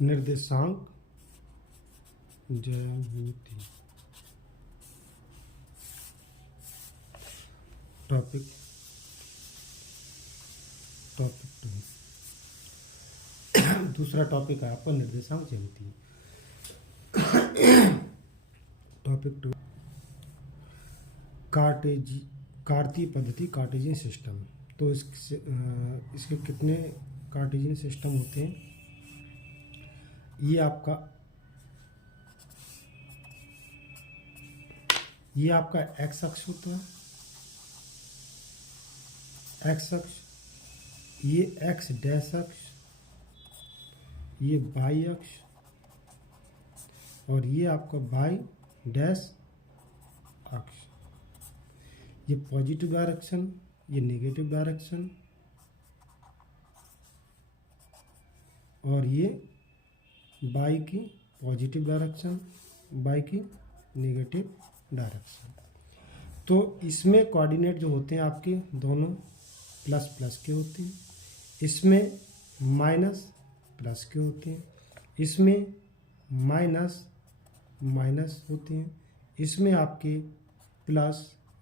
निर्देशांक ज्यामिति। Topic topic 2 दूसरा टॉपिक है आपका निर्देशांक ज्यामिति। टॉपिक 2 कार्तीय पद्धति, कार्टेशियन सिस्टम। तो इसके कितने कार्टेशियन सिस्टम होते हैं? ये आपका एक्स अक्ष होता है, एक्स अक्ष, ये एक्स डैश अक्ष, ये वाई अक्ष, और ये आपका वाई डैश अक्ष। ये पॉजिटिव डायरेक्शन, ये नेगेटिव डायरेक्शन, और ये वाई की पॉजिटिव डायरेक्शन, वाई की नेगेटिव डायरेक्शन। तो इसमें कोऑर्डिनेट जो होते हैं आपके दोनों प्लस प्लस के होते हैं, इसमें माइनस प्लस के होते हैं, इसमें माइनस माइनस होते हैं, इसमें आपके प्लस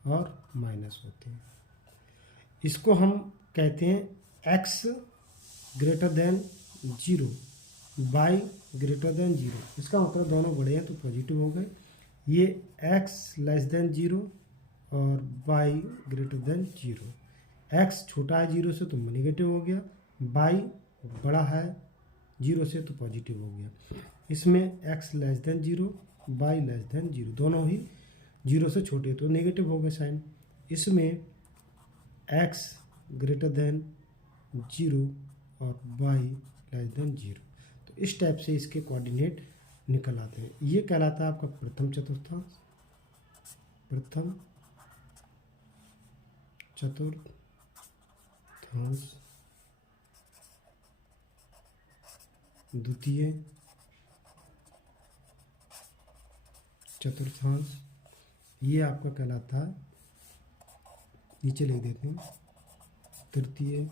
और माइनस होते हैं। इसको हम कहते हैं x greater than 0, y greater than 0। इसका मतलब दोनों बड़े हैं तो पॉजिटिव हो गए। ये x लेस देन 0 और y ग्रेटर देन 0। x छोटा है 0 से तो नेगेटिव हो गया, y बड़ा है 0 से तो पॉजिटिव हो गया। इसमें x less than 0, y less than 0, दोनों ही 0 से छोटे तो नेगेटिव हो गए साइन। इसमें x ग्रेटर देन 0 और y लेस देन 0। तो इस टाइप से इसके कोऑर्डिनेट निकल आते हैं। ये कहलाता है आपका प्रथम चतुर्थांश, प्रथम चतुर्थांश, द्वितीय चतुर्थांश, ये आपका कहलाता है, नीचे लिख देते हैं, तृतीय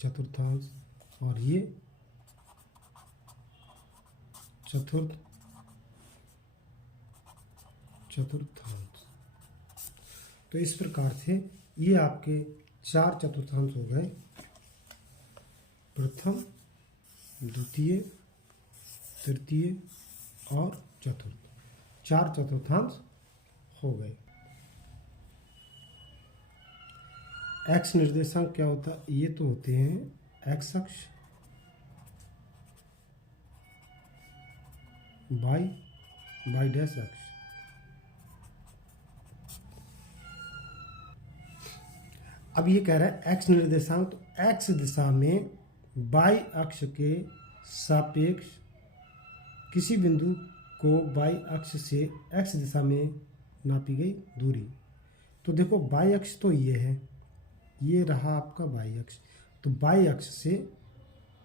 चतुर्थांश, और ये चतुर्थांश। तो इस प्रकार से ये आपके 4 चतुर्थांश हो गए, प्रथम, द्वितीय, तृतीय और चतुर्थ। 4 चतुर्थांश हो गए। एक्स निर्देशांक क्या होता है? ये तो होते हैं एक्स अक्ष, वाई डैश अक्ष। अब ये कह रहा है एक्स निर्देशांक, तो एक्स दिशा में वाई अक्ष के सापेक्ष किसी बिंदु को वाई अक्ष से एक्स दिशा में नापी गई दूरी। तो देखो वाई अक्ष तो ये है, ये रहा आपका वाई अक्ष। तो वाई अक्ष से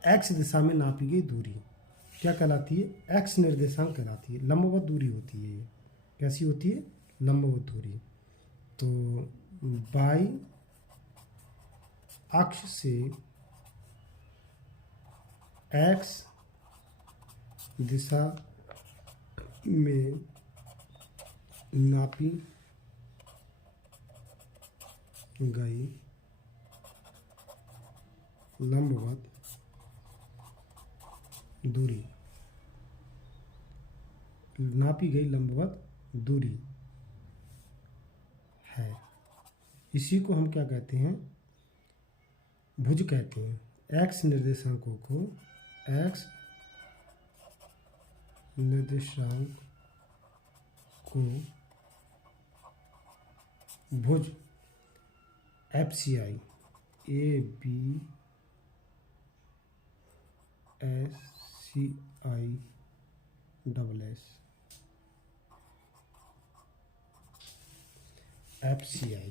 एक्स दिशा में नापी गई दूरी क्या कहलाती है? एक्स निर्देशांक कहलाती है। लंबवत दूरी होती है ये। कैसी होती है? लंबवत दूरी। तो वाई अक्ष से एक्स दिशा में नापी गई लंबवत दूरी, नापी गई लंबवत दूरी है। इसी को हम क्या कहते हैं? भुज कहते हैं। एक्स निर्देशांकों को, एक्स निर्देशांक को भुज FCI ABSCI FCI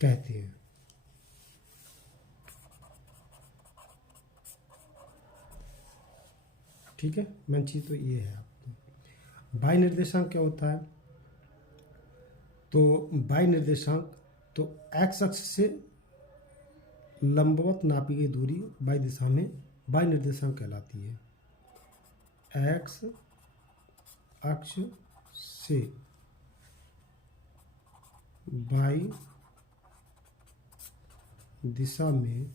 कहते हैं। ठीक है, मेन चीज़ तो ये है आपको। बाई निर्देशांक क्या होता है? तो बाई निर्देशांक तो एक्स अक्ष से लंबवत नापी गई दूरी y दिशा में y निर्देशांक कहलाती है। x अक्ष से y दिशा में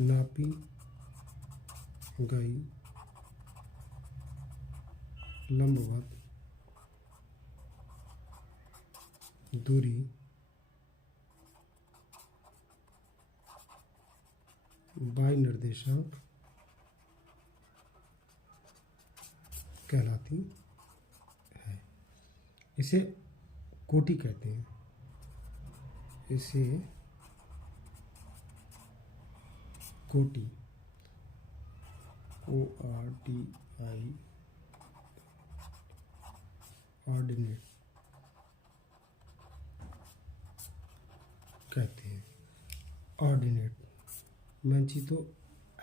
नापी गई लंबवत दूरी y निर्देशांक कहलाती है। इसे कोटि कहते हैं। इसे कोटि ORDI ऑर्डिनेट कहते हैं। ऑर्डिनेट मेन चीज तो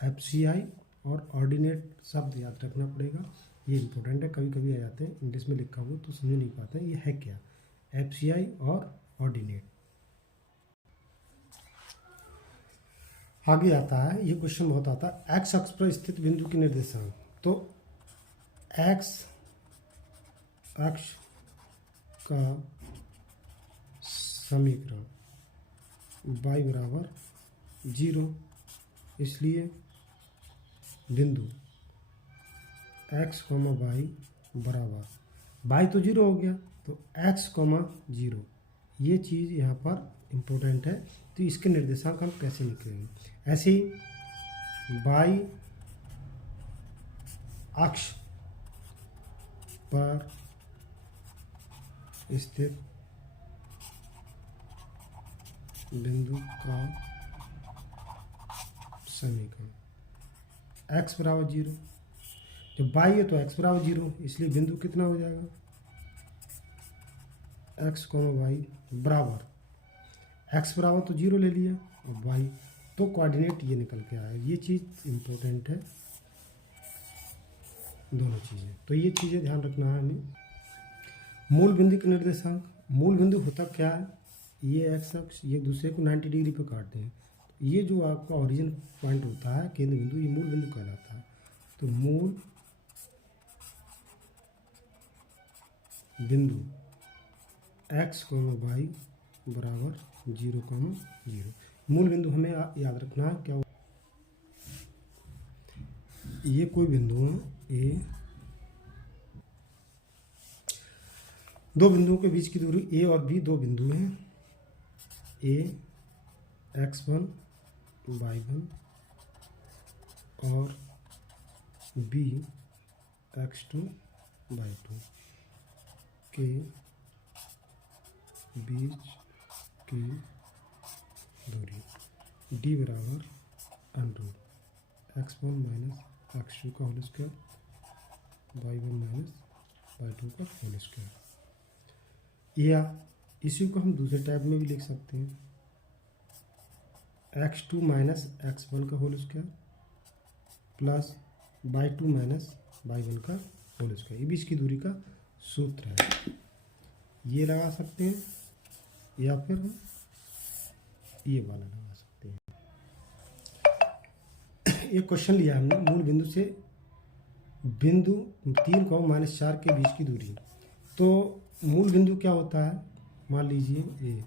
FCI और ऑर्डिनेट शब्द याद रखना पड़ेगा, ये इंपॉर्टेंट है। कभी कभी आ जाते हैं इंग्लिश में लिखा हुआ तो समझ नहीं पाते हैं ये है क्या, FCI और ऑर्डिनेट। आगे आता है, ये क्वेश्चन बहुत आता है, एक्स अक्ष पर स्थित बिंदु की निर्देशांक। तो एक्स अक्ष का समीकरण y बराबर 0, इसलिए बिंदु x, y बराबर y तो 0 हो गया, तो x, 0 ये चीज़ यहाँ पर इम्पोर्टेंट है। तो इसके निर्देशांक हम कैसे निकलेंगे? ऐसे ही y अक्ष पर स्थित बिंदु का समीकरण x बराबर 0, जब y है तो x बराबर 0, इसलिए बिंदु कितना हो जाएगा x, y बराबर x बराबर तो 0 ले लिया और y तो कोऑर्डिनेट ये निकल के आया। ये चीज़ इम्पोर्टेंट है, दोनों चीज़ें। तो ये चीज़ें ध्यान रखना है हमें। मूल बिंदु के निर्देशांक, मूल बिंदु होता क्या है, ये एक्स अक्ष ये दूसरे को 90 डिग्री पे काटते हैं। ये जो आपका ओरिजिन पॉइंट होता है केंद्र बिंदु, ये मूल बिंदु कहलाता है। तो मूल बिंदु x, y बराबर 0, 0। मूल बिंदु हमें याद रखना है क्या, ये कोई बिंदु है, ये दो बिंदुओं के बीच की दूरी a और b, दो बिंदु हैं, a x1 y1 और b x2 y2 के बीच की दूरी d बराबर √x1 - x2 का होल स्क्वायर y1 - y2 का होल स्क्वायर। या इसी को हम दूसरे टाइप में भी लिख सकते हैं, x2 - x1 का whole square plus y2 - y1 का होल स्क्वायर। ये बीच की दूरी का सूत्र है, ये लगा सकते हैं या फिर हम ये वाला लगा सकते हैं। एक क्वेश्चन लिया हमने, मूल बिंदु से बिंदु 3, -4 के बीच की दूरी। तो मूल बिंदु क्या होता है, मान लीजिए ये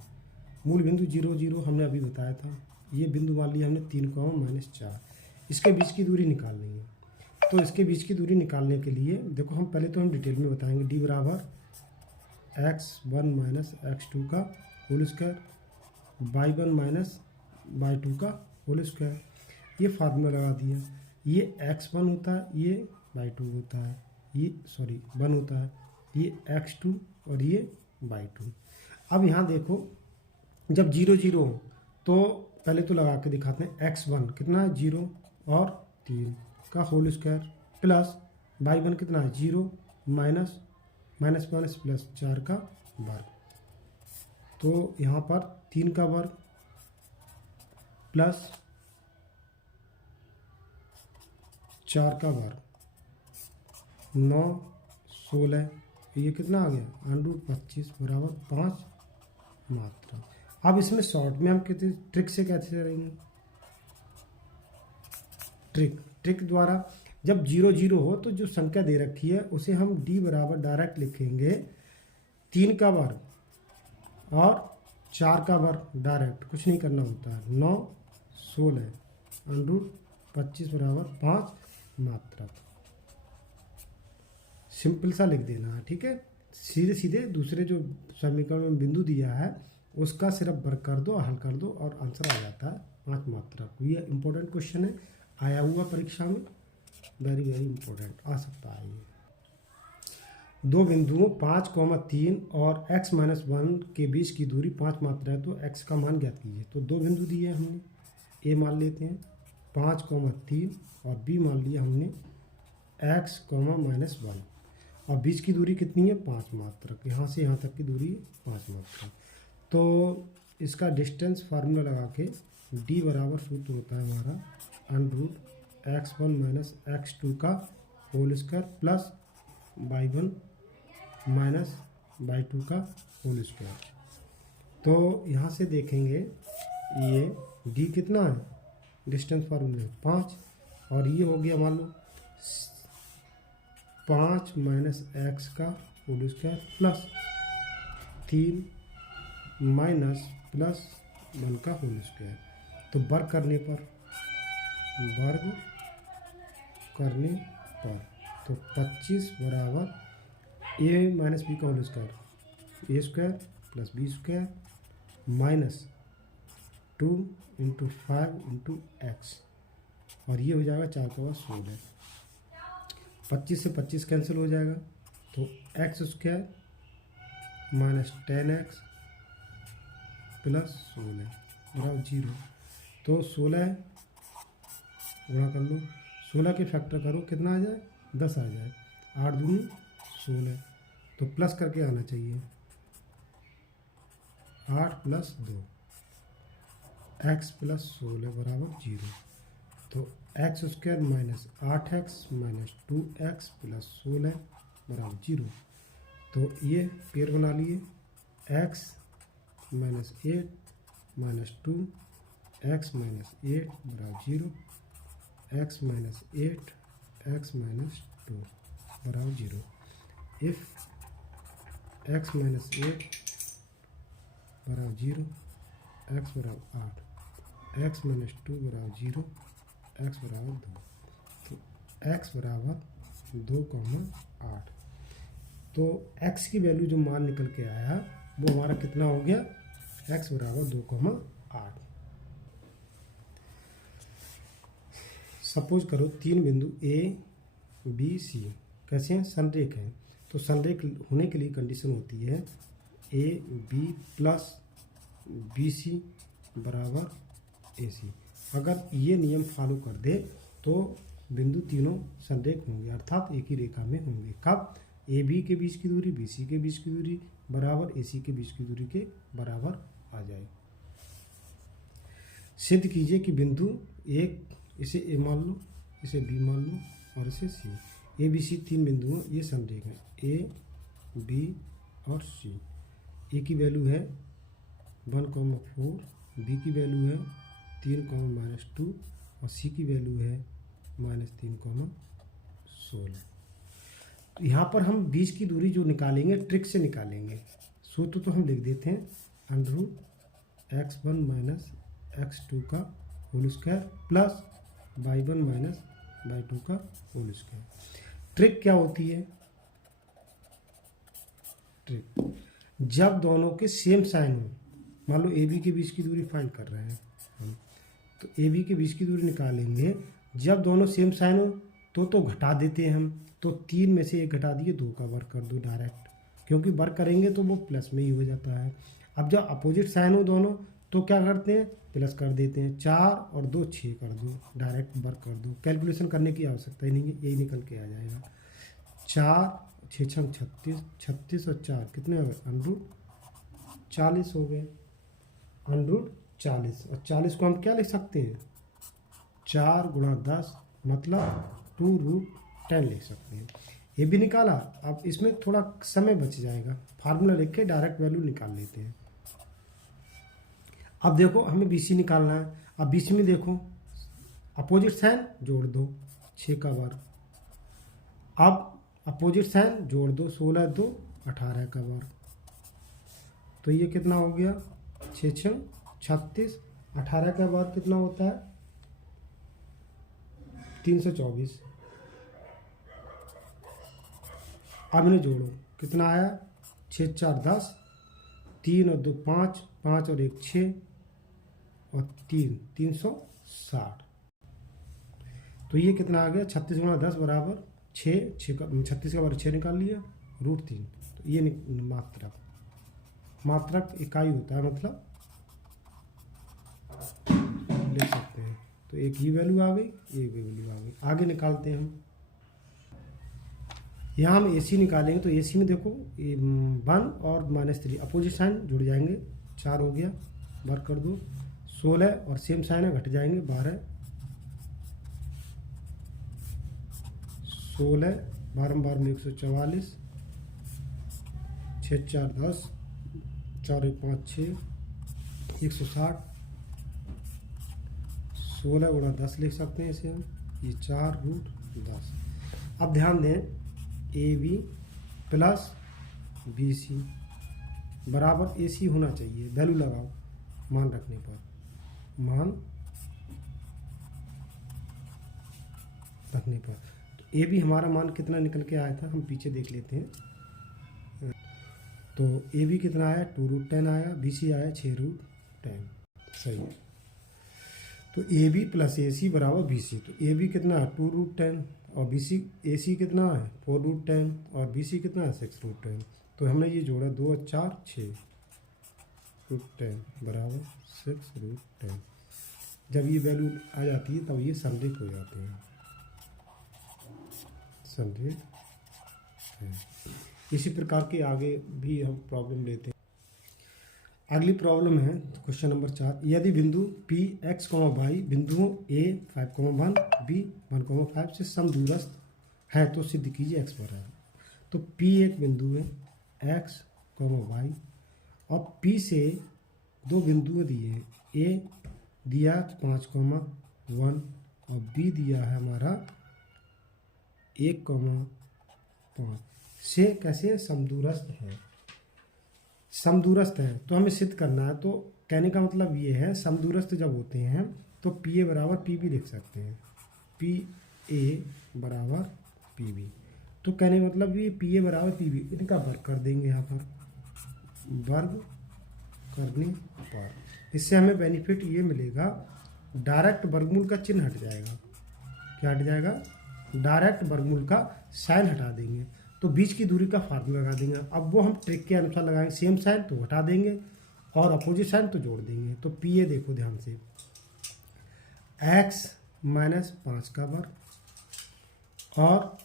मूल बिंदु 0, 0 हमने अभी बताया था। ये बिंदु मान लिया हमने 3, -4, इसके बीच की दूरी निकालनी है। तो इसके बीच की दूरी निकालने के लिए देखो, हम पहले तो हम डिटेल में बताएंगे। d बराबर x1 - x2 का होल स्क्वायर y1 - y2 का होल स्क्वायर। ये फार्मूला लगा दिया। ये x1 होता है, ये y2 होता है, ये 1 होता है, ये x2 और ये y2। अब यहाँ देखो, जब 0, 0 हो तो पहले तो लगा के दिखाते हैं। x1 कितना है 0 और 3 का होल स्क्वायर प्लस y1 कितना है 0 माइनस प्लस 4 का वर्ग। तो यहाँ पर 3 का वर्ग प्लस 4 का वर्ग 9, 16, ये कितना आ गया √25 बराबर 5 मात्रा। अब इसमें शॉर्ट में हम कितने ट्रिक से कैसे करेंगे, ट्रिक द्वारा जब 0 0 हो तो जो संख्या दे रखी है उसे हम d बराबर डायरेक्ट लिखेंगे 3 का वर्ग और 4 का वर्ग, डायरेक्ट कुछ नहीं करना होता है। 9 16 अंडरूट 25 बराबर 5 मात्रक, सिंपल सा लिख देना है, ठीक है। सीधे सीधे दूसरे जो समीकरण में बिंदु दिया है उसका सिर्फ वर्ग कर दो, हल कर दो और आंसर आ जाता है 5 मात्रक। ये इंपॉर्टेंट क्वेश्चन है, आया हुआ परीक्षा में, वेरी वेरी इंपॉर्टेंट आ सकता है ये। दो बिंदुओं 5,3 और x-1 के बीच की दूरी 5 मात्रा है, तो x का मान ज्ञात कीजिए। तो दो बिंदु दिए हमने, a मान लेते हैं 5,3 और b मान लिया हमने x,-1 और बीच की दूरी कितनी है 5 मात्रक, यहाँ से यहाँ तक की दूरी 5 मात्रक। तो इसका डिस्टेंस फार्मूला लगा के d बराबर सूत्र होता है हमारा √x1 - x2 का whole square plus y1 minus y2 का होल स्क्वायर। तो यहाँ से देखेंगे ये d कितना है, डिस्टेंस फार्मूला 5 और ये हो गया मान लो 5 - x का whole square plus 3 minus plus 1 का होल स्क्वायर। तो वर्ग करने पर तो 25 बराबर a माइनस बी का whole square, a square plus B square minus 2 × 5 × x और ये हो जाएगा 4 का 16। 25 से 25 कैंसिल हो जाएगा, तो x square minus 10x plus 16 बराबर 0। तो 16 गुणा कर लो, 16 के फैक्टर करो कितना आ जाए 10 आ जाए, 8 दूनी 16, तो प्लस करके आना चाहिए 8 + 2 x प्लस 16 बराबर 0। तो x square minus 8x minus 2x plus 16 बराबर 0। तो ये पेयर बना लिए x minus 8 minus 2 x minus 8 बराबर 0, x माइनस 8 x माइनस 2 बराबर 0। इफ x माइनस 8 बराबर 0, x बराबर 8, x माइनस 2 बराबर 0, x बराबर 2। तो x बराबर 2,8। तो x की वैल्यू जो मान निकल के आया वो हमारा कितना हो गया, x बराबर 2,8। सपोज करो तीन बिंदु A B C कैसे हैं, संरेख हैं। तो संरेख होने के लिए कंडीशन होती है A B प्लस BC बराबर AC। अगर ये नियम फॉलो कर दे तो बिंदु तीनों संरेख होंगे, अर्थात एक ही रेखा में होंगे। कब, AB के बीच की दूरी BC के बीच की दूरी बराबर AC के बीच की दूरी के बराबर आ जाए। सिद्ध कीजिए कि बिंदु एक, इसे A मान लो, इसे B मान लो और इसे C। A B C तीन बिंदु हैं, ये संरेख हैं A B और C। A की वैल्यू है 1,4, B की वैल्यू है 3,-2 और C की वैल्यू है -3,16। तो यहाँ पर हम बीच की दूरी जो निकालेंगे ट्रिक से निकालेंगे। सूत्र तो हम लिख देते हैं √x1 - x2 का whole square plus y1 - y2 का होल स्क्वायर। ट्रिक क्या होती है, ट्रिक जब दोनों के सेम साइन हो, मान लो AB के बीच की दूरी फाइंड कर रहे हैं हम, तो AB के बीच की दूरी निकालेंगे। जब दोनों सेम साइन हो तो घटा देते हैं हम, तो 3 में से 1 घटा दिए, 2 का वर्ग कर दो डायरेक्ट, क्योंकि वर्ग करेंगे तो वो प्लस में ही हो जाता है। अब जब अपोजिट साइन हो दोनों तो क्या करते हैं, प्लस कर देते हैं। 4 और 2 6 कर दो, डायरेक्ट वर्क कर दो, कैलकुलेशन करने की आवश्यकता ही नहीं है, यही निकल के आ जाएगा। 4 6 6 36, 36 और 4 कितने हो गए, √40 हो गए, √40। और 40 को हम क्या लिख सकते हैं, 4 × 10 मतलब 2√10 लिख सकते हैं। ये भी निकाला। अब इसमें थोड़ा समय बच जाएगा, फार्मूला लिख के डायरेक्ट वैल्यू निकाल लेते हैं। अब देखो हमें BC निकालना है। अब BC में देखो अपोजिट साइन जोड़ दो 6 का वर्ग, अब अपोजिट साइन जोड़ दो 16 2 18 का वर्ग, तो ये कितना हो गया 6 6 36, 18 का वर्ग कितना होता है 324। अब इन्हें जोड़ो कितना आया 6 4 10, 3 और 2 5, 5 और 1 6 और 3 360। तो ये कितना आ गया 36 गुणा 10 बराबर 6, 6 का 36 का वर्ग 6 निकाल लिया √3। तो ये मात्रक इकाई होता है, मतलब लिख सकते हैं। तो एक ये वैल्यू आ गई, एक वैल्यू आ गई। आगे निकालते हैं हम। यहाँ हम AC निकालेंगे तो AC में देखो 1 और -3 अपोजिट साइन जुड़ जाएंगे, 4 हो गया, वर्ग कर दो। 16 और सेम साइन है घट जाएंगे 12, 16 12 12 144, 6 4 10, 4 1 5 6 160, 16 गुणा 10 लिख सकते हैं इसे हम, ये 4√10। अब ध्यान दें AB प्लस BC बराबर AC होना चाहिए, वैल्यू लगाओ मान रखने पर, मान रखने पर। तो AB हमारा मान कितना निकल के आया था, हम पीछे देख लेते हैं। तो AB कितना आया 2√10 आया, BC आया 6√10, सही है। तो AB प्लस AC बराबर BC, तो AB कितना है 2√10 और AC कितना है 4√10 और BC कितना है 6√10। तो हमने ये जोड़ा 2 और 4 6√10 बराबर 6√10। जब ये वैल्यू आ जाती है तब ये संरेख हो जाते हैं, संरेख है। इसी प्रकार के आगे भी हम प्रॉब्लम लेते हैं। अगली प्रॉब्लम है क्वेश्चन नंबर 4। यदि बिंदु P x, y बिंदुओं A 5,1 B 1,5 से समदूरस्थ है तो सिद्ध कीजिए x बराबर। तो P एक बिंदु है x, y और P से दो बिंदुएं दिए हैं, A दिया 5,1 और B दिया है हमारा 1,5 से कैसे समदूरस्थ है, समदूरस्थ है। तो हमें सिद्ध करना है। तो कहने का मतलब ये है समदूरस्थ जब होते हैं तो PA बराबर PB लिख सकते हैं, PA बराबर PB। तो कहने का मतलब ये PA बराबर PB, इनका वर्ग कर देंगे यहाँ पर, वर्ग करने पर इससे हमें बेनिफिट ये मिलेगा, डायरेक्ट वर्गमूल का चिन्ह हट जाएगा। क्या हट जाएगा, डायरेक्ट वर्गमूल का साइन हटा देंगे, तो बीच की दूरी का फार्मूला लगा देंगे। अब वो हम ट्रिक के अनुसार लगाएंगे, सेम साइन तो हटा देंगे और अपोजिट साइन तो जोड़ देंगे। तो PA देखो ध्यान से, x माइनस 5 का वर्ग और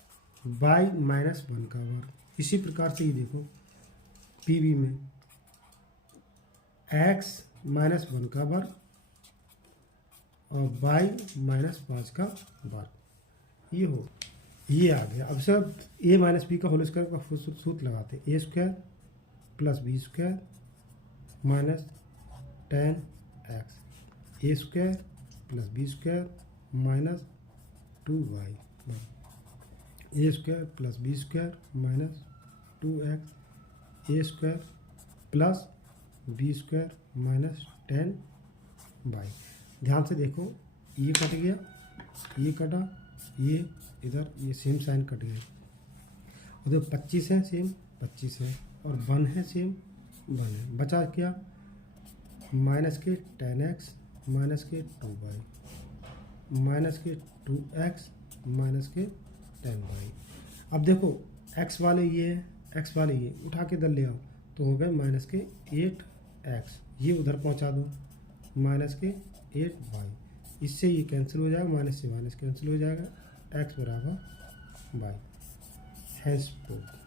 y माइनस 1 का वर्ग। इसी प्रकार से ये देखो PB में x माइनस 1 का वर्ग और y माइनस 5 का वर्ग, ये आ गया। अब सब A माइनस B का होल स्क्वायर का सूत्र लगाते हैं, A square plus B square minus 10x, A square plus B square minus 2y, A square plus B square minus 2x, A square plus B square minus 10y। ध्यान से देखो ये cut गया, ये कटा, ये इधर ये सेम साइन कट गया, उधर 25 है सेम 25 है और 1 है सेम 1 है। बचा क्या, माइनस के 10x माइनस के 2y माइनस के 2x माइनस के 10y। अब देखो x वाले ये है, x वाले ये उठा के इधर ले आओ तो हो गए माइनस के 8x, ये उधर पहुंचा दो माइनस के 8y, इससे ये कैंसिल हो जाएगा, माइनस से माइनस कैंसिल हो जाएगा, x बराबर y। हैंसफोर्थ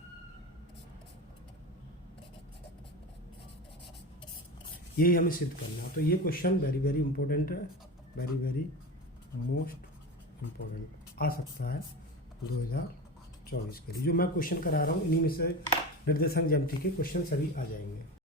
यही हमें सिद्ध करना है। तो ये क्वेश्चन वेरी वेरी इंपॉर्टेंट है, वेरी वेरी मोस्ट इम्पोर्टेंट आ सकता है 2024 के लिए। जो मैं क्वेश्चन करा रहा हूँ इन्हीं में से निर्देशांक ज्यामिति के क्वेश्चन सभी आ जाएंगे।